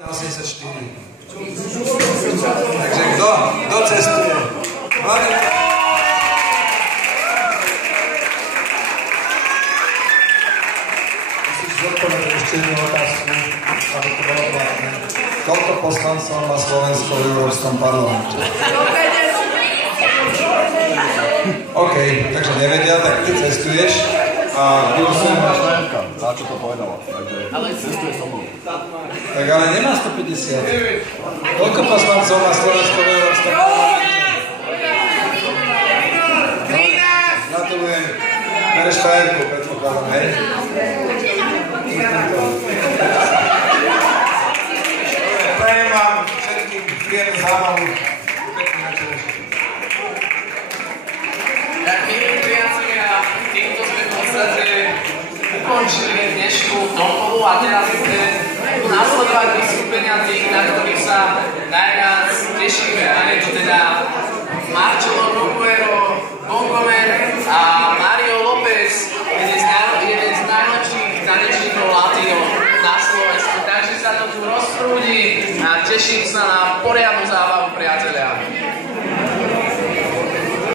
84. Takže kto cestuje? Musíš zodpovedať ešte jednu otázku, aby to bolo platné. Koľko poslancov má Slovensko v Európskom parlamente? OK, takže nevedia, tak ty cestuješ a za čo to povedala, takže cestuje so mnou. Tak ale nemá 150. Koľko poslancov má Slovensko v Európskom parlamente? Gratulujem. Bereš frajerku, predpokladám, hej? Prajem vám všetkým príjemnú zábavu. Pekný večer ešte. Tak milí priatelia, týmto sme v podstate ukončili dnešnú tomolu a teraz budú nasledovať vystúpenia tých, na ktorých sa najviac tešíme. A je to teda Marcelo Roguero, Bongoman a Mario López, jeden z najlepších tanečníkov latino na Slovensku. Takže sa to tu rozprúdi a teším sa na poriadnu zábavu, priatelia.